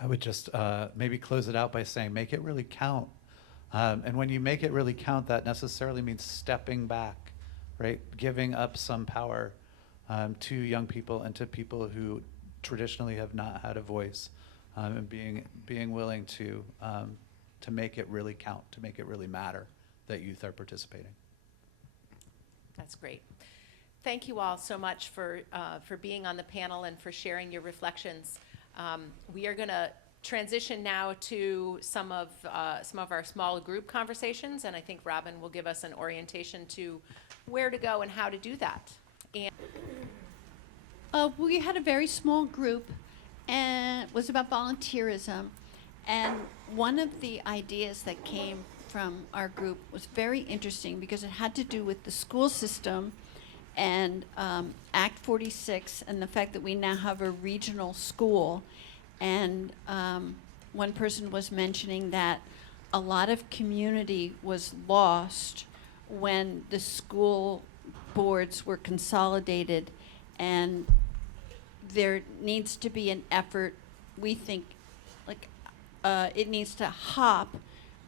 I would just maybe close it out by saying, make it really count. And when you make it really count, that necessarily means stepping back, right? Giving up some power to young people and to people who traditionally have not had a voice, and being willing to make it really count, to make it really matter that youth are participating. That's great. Thank you all so much for being on the panel and for sharing your reflections. We are going to transition now to some of our small group conversations, and I think Robin will give us an orientation to where to go and how to do that. And We had a very small group, and it was about volunteerism. And one of the ideas that came from our group was very interesting because it had to do with the school system and Act 46 and the fact that we now have a regional school. And one person was mentioning that a lot of community was lost when the school boards were consolidated, and there needs to be an effort, we think, like it needs to hop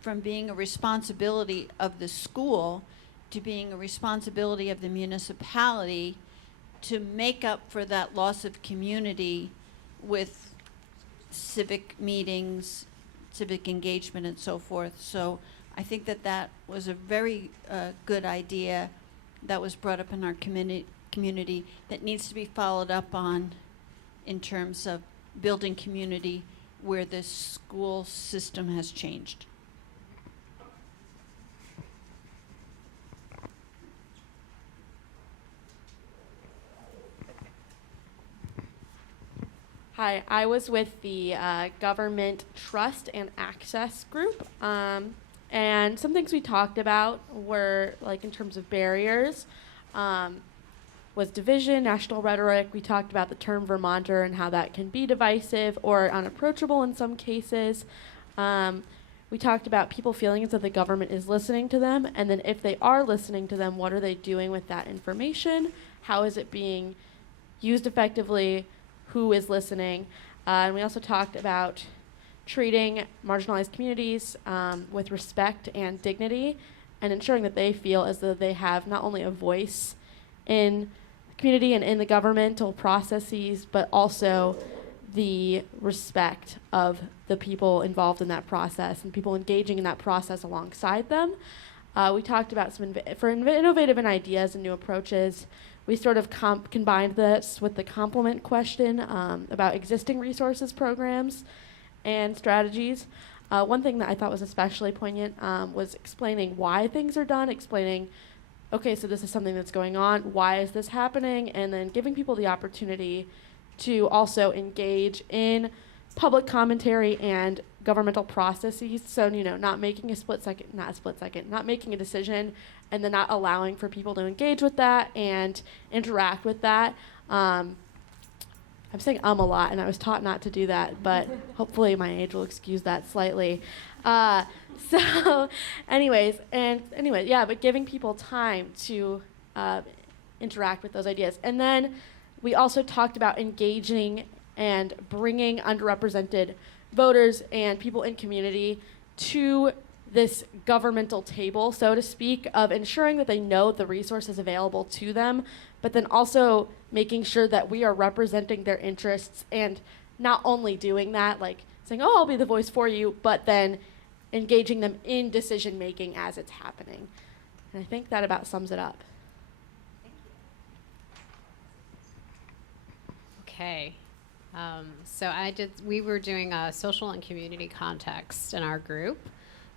from being a responsibility of the school to being a responsibility of the municipality to make up for that loss of community with civic meetings, civic engagement, and so forth. So I think that that was a very good idea that was brought up in our community that needs to be followed up on in terms of building community where the school system has changed. Hi, I was with the Government Trust and Access group, and some things we talked about were, like, in terms of barriers, was division, national rhetoric. We talked about the term Vermonter and how that can be divisive or unapproachable in some cases. We talked about people feeling as though the government is listening to them, and then if they are listening to them, what are they doing with that information? How is it being used effectively? Who is listening? And we also talked about treating marginalized communities with respect and dignity and ensuring that they feel as though they have not only a voice in the community and in the governmental processes, but also the respect of the people involved in that process and people engaging in that process alongside them. We talked about some innovative ideas and new approaches. we sort of combined this with the complement question about existing resources, programs, and strategies. One thing that I thought was especially poignant was explaining why things are done, explaining, okay, so this is something that's going on, why is this happening, and then giving people the opportunity to also engage in public commentary and governmental processes. So, not making not making a decision and then not allowing for people to engage with that and interact with that. I'm saying a lot, and I was taught not to do that, but hopefully my age will excuse that slightly. But giving people time to interact with those ideas. And then we also talked about engaging and bringing underrepresented voters and people in community to this governmental table, so to speak, of ensuring that they know the resources available to them, but then also making sure that we are representing their interests, and not only doing that, like saying, oh, I'll be the voice for you, but then engaging them in decision making as it's happening. And I think that about sums it up. Okay. We were doing a social and community context in our group.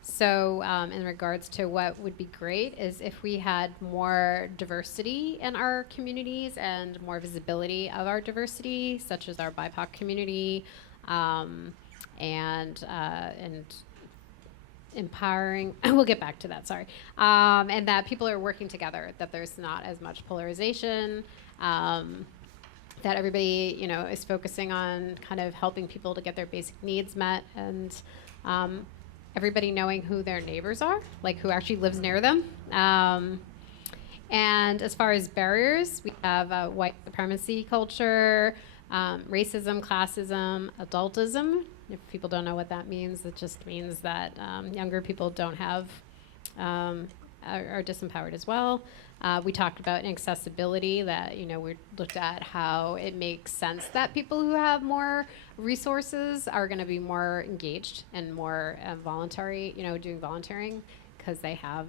So in regards to what would be great is if we had more diversity in our communities and more visibility of our diversity, such as our BIPOC community, and empowering, we'll get back to that, sorry, and that people are working together, that there's not as much polarization, that everybody, is focusing on kind of helping people to get their basic needs met, and everybody knowing who their neighbors are, like who actually lives near them. And as far as barriers, we have white supremacy culture, racism, classism, adultism. If people don't know what that means, it just means that younger people don't have, are disempowered as well. We talked about inaccessibility, that, we looked at how it makes sense that people who have more resources are going to be more engaged and more voluntary, doing volunteering, because they have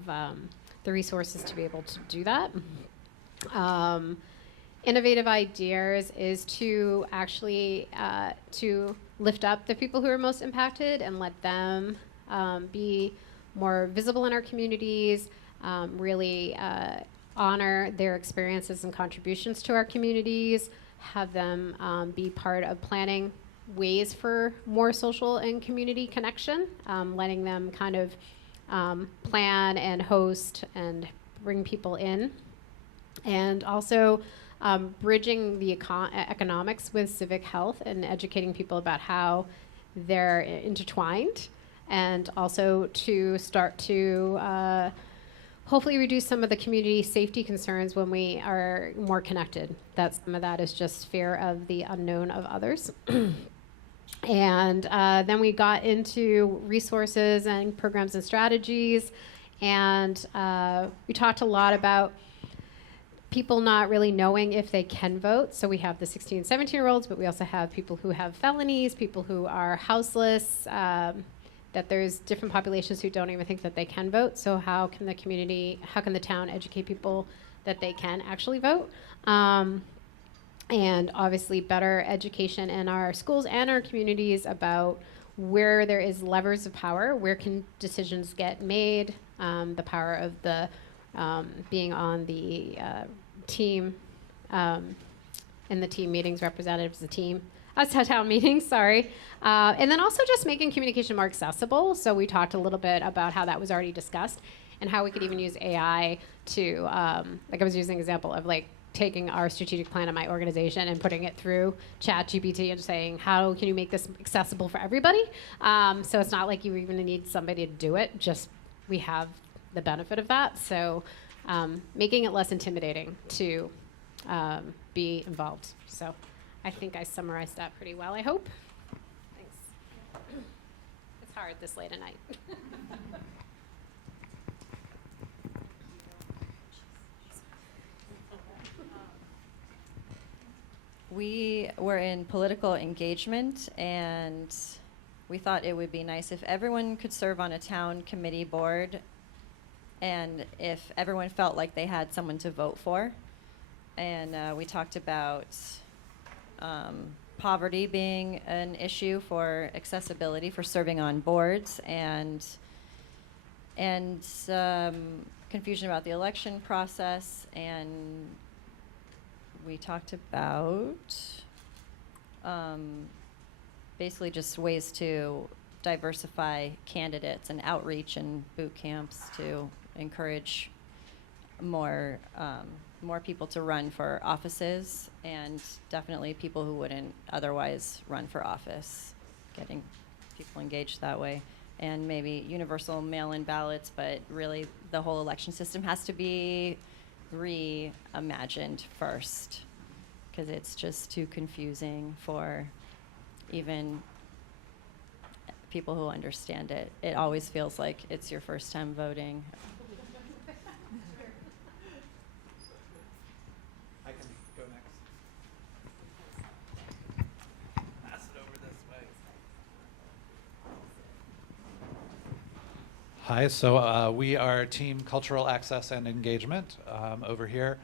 the resources to be able to do that. Innovative ideas is to actually to lift up the people who are most impacted and let them be more visible in our communities, really honor their experiences and contributions to our communities, have them be part of planning ways for more social and community connection, letting them kind of plan and host and bring people in, and also bridging the economics with civic health and educating people about how they're intertwined, and also to start to hopefully reduce some of the community safety concerns when we are more connected. Some of that is just fear of the unknown of others. And then we got into resources and programs and strategies, and we talked a lot about people not really knowing if they can vote. So we have the 16 and 17-year-olds, but we also have people who have felonies, people who are houseless, that there's different populations who don't even think that they can vote. So how can the town educate people that they can actually vote? And obviously better education in our schools and our communities about where there is levers of power, where can decisions get made, the power of the being on the team, in the team meetings, representatives of the team, town meetings, sorry. And then also just making communication more accessible. So we talked a little bit about how that was already discussed and how we could even use AI to, like I was using an example of like taking our strategic plan of my organization and putting it through ChatGPT and saying, how can you make this accessible for everybody? So it's not like you even need somebody to do it, just we have the benefit of that. So making it less intimidating to be involved. So I think I summarized that pretty well, I hope. Thanks. It's hard this late at night. We were in political engagement, and we thought it would be nice if everyone could serve on a town committee board, and if everyone felt like they had someone to vote for. and we talked about poverty being an issue for accessibility for serving on boards, and confusion about the election process, and we talked about basically just ways to diversify candidates and outreach and boot camps to encourage more people to run for offices, and definitely people who wouldn't otherwise run for office, getting people engaged that way. And maybe universal mail-in ballots, but really the whole election system has to be reimagined first, because it's just too confusing for even people who understand it. It always feels like it's your first time voting. I can go next. Pass it over this way. Hi, so we are Team Cultural Access and Engagement over here.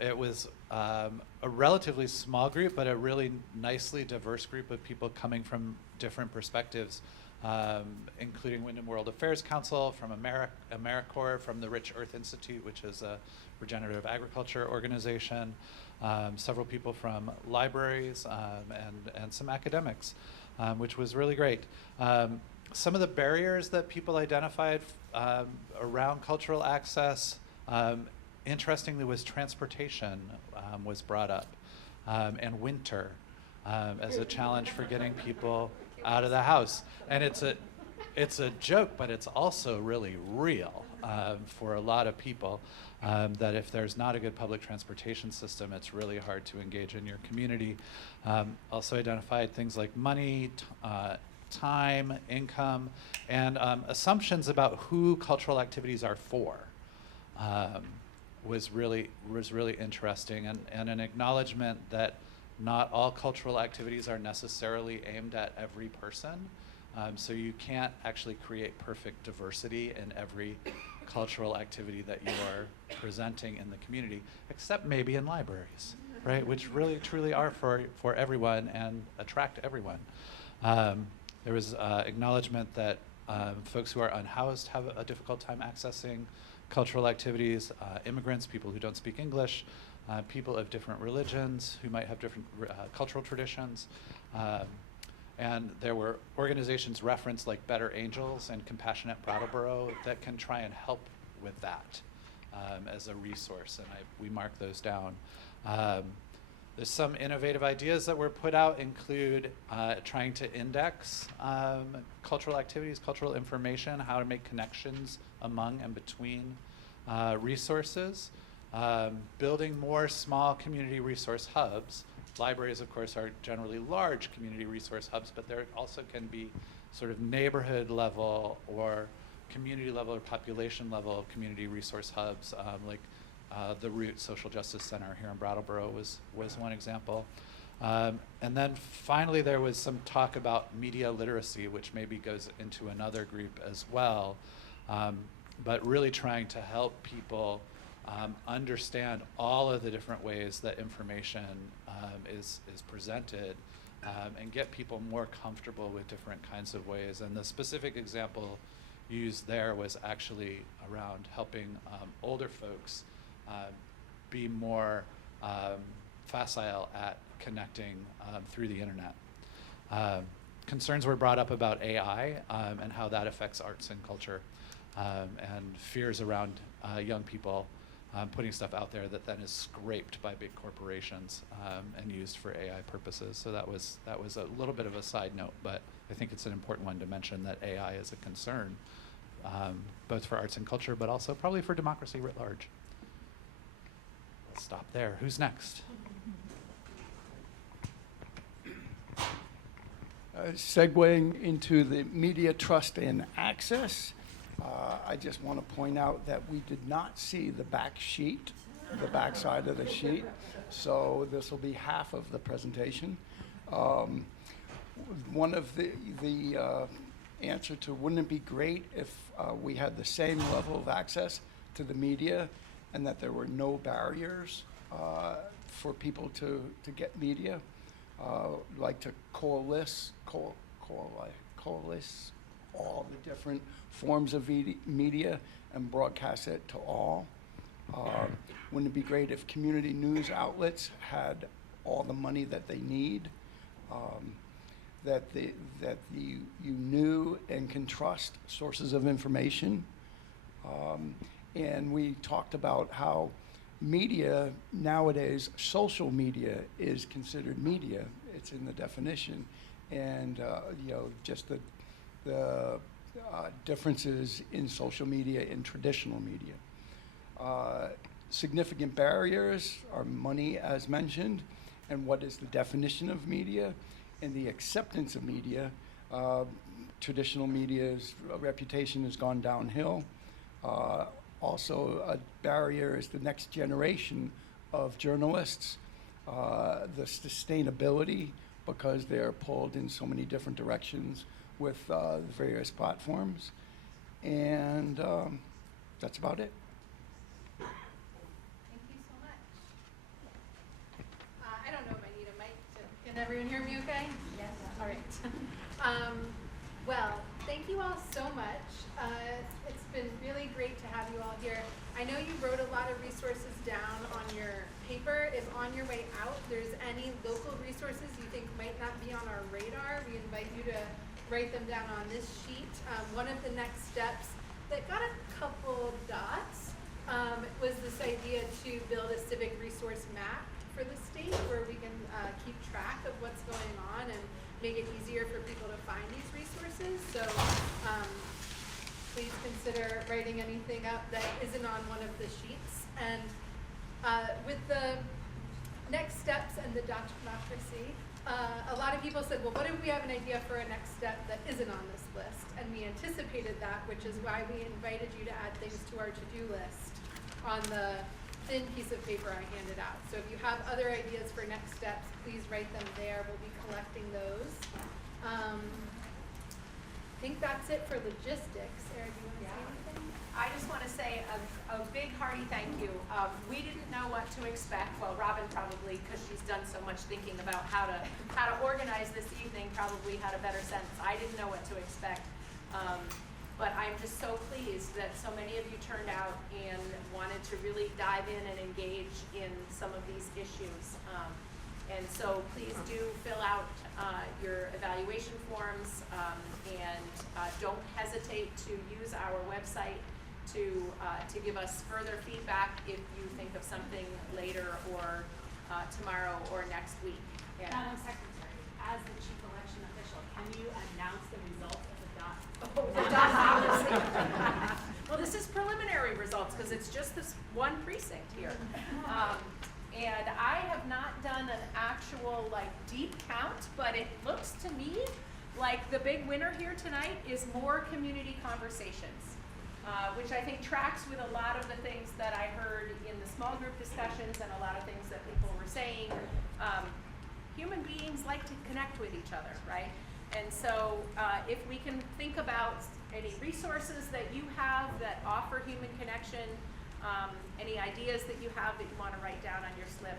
It was a relatively small group, but a really nicely diverse group of people coming from different perspectives, including Wyndham World Affairs Council, from AmeriCorps, from the Rich Earth Institute, which is a regenerative agriculture organization, several people from libraries, and some academics, which was really great. Some of the barriers that people identified around cultural access, interestingly, was transportation was brought up, and winter as a challenge for getting people out of the house. And it's a joke, but it's also really real for a lot of people, that if there's not a good public transportation system, it's really hard to engage in your community. Also identified things like money, time, income, and assumptions about who cultural activities are for. Was really interesting, and an acknowledgement that not all cultural activities are necessarily aimed at every person. So you can't actually create perfect diversity in every cultural activity that you are presenting in the community, except maybe in libraries, right? Which really truly are for everyone and attract everyone. There was acknowledgement that folks who are unhoused have a difficult time accessing cultural activities, immigrants, people who don't speak English, people of different religions who might have different cultural traditions. And there were organizations referenced like Better Angels and Compassionate Brattleboro that can try and help with that as a resource, and we marked those down. There's some innovative ideas that were put out, include trying to index cultural activities, cultural information, how to make connections among and between resources, building more small community resource hubs. Libraries, of course, are generally large community resource hubs, but there also can be sort of neighborhood level or community level or population level community resource hubs, like the Root Social Justice Center here in Brattleboro was one example. And then finally there was some talk about media literacy, which maybe goes into another group as well, but really trying to help people understand all of the different ways that information is presented, and get people more comfortable with different kinds of ways. And the specific example used there was actually around helping older folks be more facile at connecting through the internet. Concerns were brought up about AI and how that affects arts and culture, and fears around young people putting stuff out there that then is scraped by big corporations and used for AI purposes. So that was a little bit of a side note, but I think it's an important one to mention that AI is a concern, both for arts and culture, but also probably for democracy writ large. I'll stop there. Who's next? Segueing into the media trust and access, I just want to point out that we did not see the back sheet, the back side of the sheet, so this will be half of the presentation. One of the answer to wouldn't it be great if we had the same level of access to the media and that there were no barriers for people to get media. Like to coalesce all the different forms of media and broadcast it to all. Wouldn't it be great if community news outlets had all the money that they need, that you knew and can trust sources of information? And we talked about how media nowadays, social media is considered media. It's in the definition, and just the differences in social media and traditional media. Significant barriers are money, as mentioned, and what is the definition of media, and the acceptance of media. Traditional media's reputation has gone downhill. Also, a barrier is the next generation of journalists, the sustainability, because they're pulled in so many different directions with the various platforms. And that's about it. Thank you so much. I don't know if I need a mic. Can everyone hear me okay? Yes. All right. Well, thank you all so much. It's been really great to have you all here. I know you wrote a lot of resources down on your paper. If on your way out there's any local resources you think might not be on our radar, we invite you to write them down on this sheet. One of the next steps that got a couple dots was this idea to build a civic resource map for the state where we can keep track of what's going on and make it easier for people to find these resources. So please consider writing anything up that isn't on one of the sheets. And with the next steps and the democracy, a lot of people said, well, what if we have an idea for a next step that isn't on this list? And we anticipated that, which is why we invited you to add things to our to-do list on the thin piece of paper I handed out. So if you have other ideas for next steps, please write them there. We'll be collecting those. I think that's it for logistics. Sarah, do you want to say anything? I just want to say a big hearty thank you. We didn't know what to expect. Well, Robin probably, because she's done so much thinking about how to organize this evening, probably had a better sense. I didn't know what to expect. But I'm just so pleased that so many of you turned out and wanted to really dive in and engage in some of these issues. And so please do fill out your evaluation forms and don't hesitate to use our website to give us further feedback if you think of something later or tomorrow or next week. Yeah. Madam Secretary, as the chief election official, can you announce the results of the dot? Oh, the dot. Well, this is preliminary results because it's just this one precinct here. And I have not done an actual deep count, but it looks to me like the big winner here tonight is more community conversations, which I think tracks with a lot of the things that I heard in the small group discussions and a lot of things that people were saying. Human beings like to connect with each other, right? And so if we can think about any resources that you have that offer human connection, any ideas that you have that you want to write down on your slip,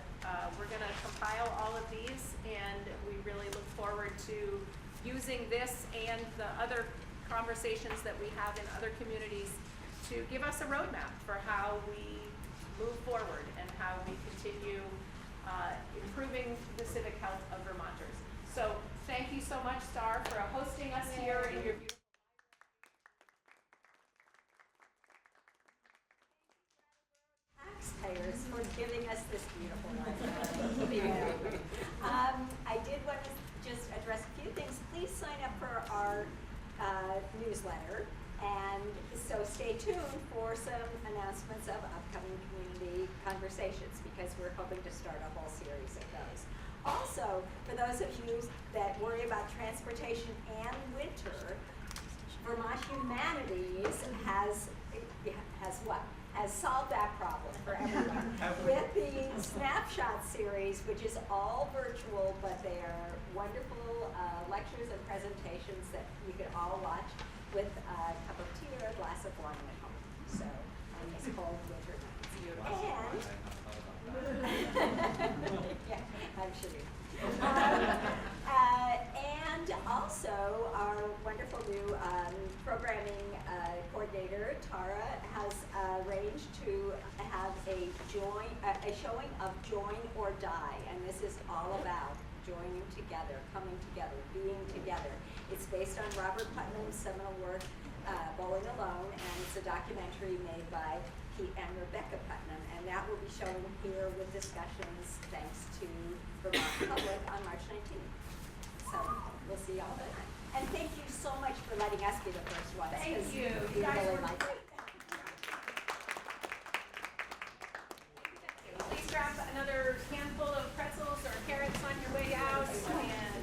we're going to compile all of these, and we really look forward to using this and the other conversations that we have in other communities to give us a roadmap for how we move forward and how we continue improving the civic health of Vermonters. So thank you so much, Star, for hosting us here in your beautiful taxpayers for giving us this beautiful library. I did want to just address a few things. Please sign up for our newsletter, and so stay tuned for some announcements of upcoming community conversations, because we're hoping to start a whole series of those. Also, for those of you that worry about transportation and winter, Vermont Humanities has solved that problem for everyone with the Snapshot series, which is all virtual, but they are wonderful lectures and presentations that you can all watch with a cup of tea or a glass of wine at home. So on these cold winter nights. And Yeah, I'm sure. And also, our wonderful new programming coordinator, Tara, has arranged to have a showing of Join or Die, and this is all about joining together, coming together, being together. It's based on Robert Putnam's seminal work, Bowling Alone, and it's a documentary made by Pete and Rebecca Putnam, and that will be shown here with discussions thanks to Vermont Public on March 19th. So we'll see y'all then. And thank you so much for letting us be the first ones. Thank 'cause you. We You guys really were like great. Please grab another handful of pretzels or carrots on your way out. And